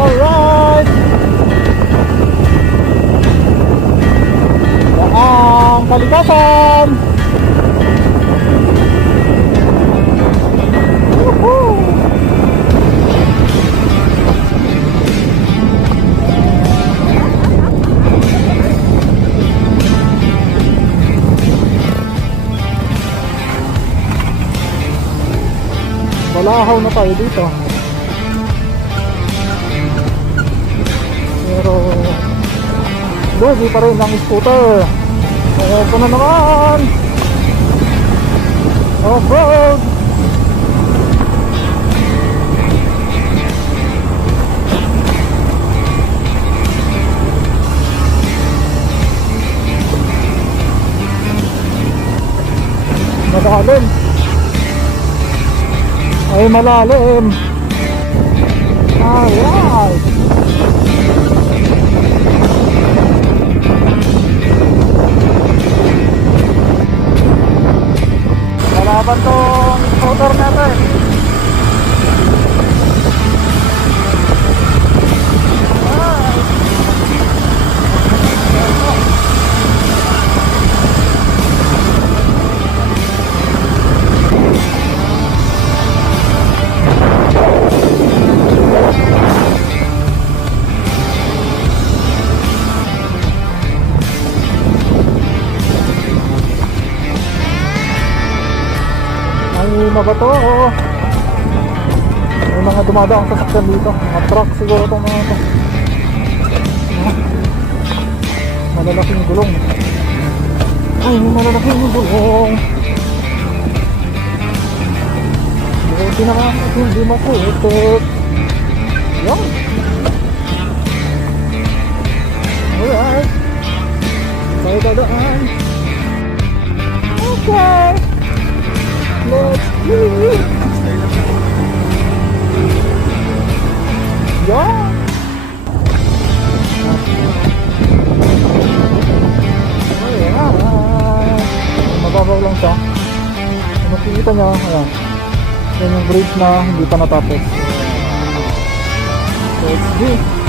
Alright. Ang kalikasan. Woohoo! Balahaw na tayo dito. Pero lugi pa rin ang scooter. Ito na naman. Off-road. Malalim. Ay malalim. Alright. Lalaban tong motor natin. May mabato. May mga dumadaang sasakyan dito. Mga truck siguro itong mga ito. Malalaking gulong. Ay, malalaking gulong. Buti naman at hindi makulit. Yan. Alright. Tayo dadaan. Okay. Let's go! Yeah! Ayan! Mababaw lang siya. Makikita nyo, ayan. Yan yung bridge na hindi pa natapos. Let's go!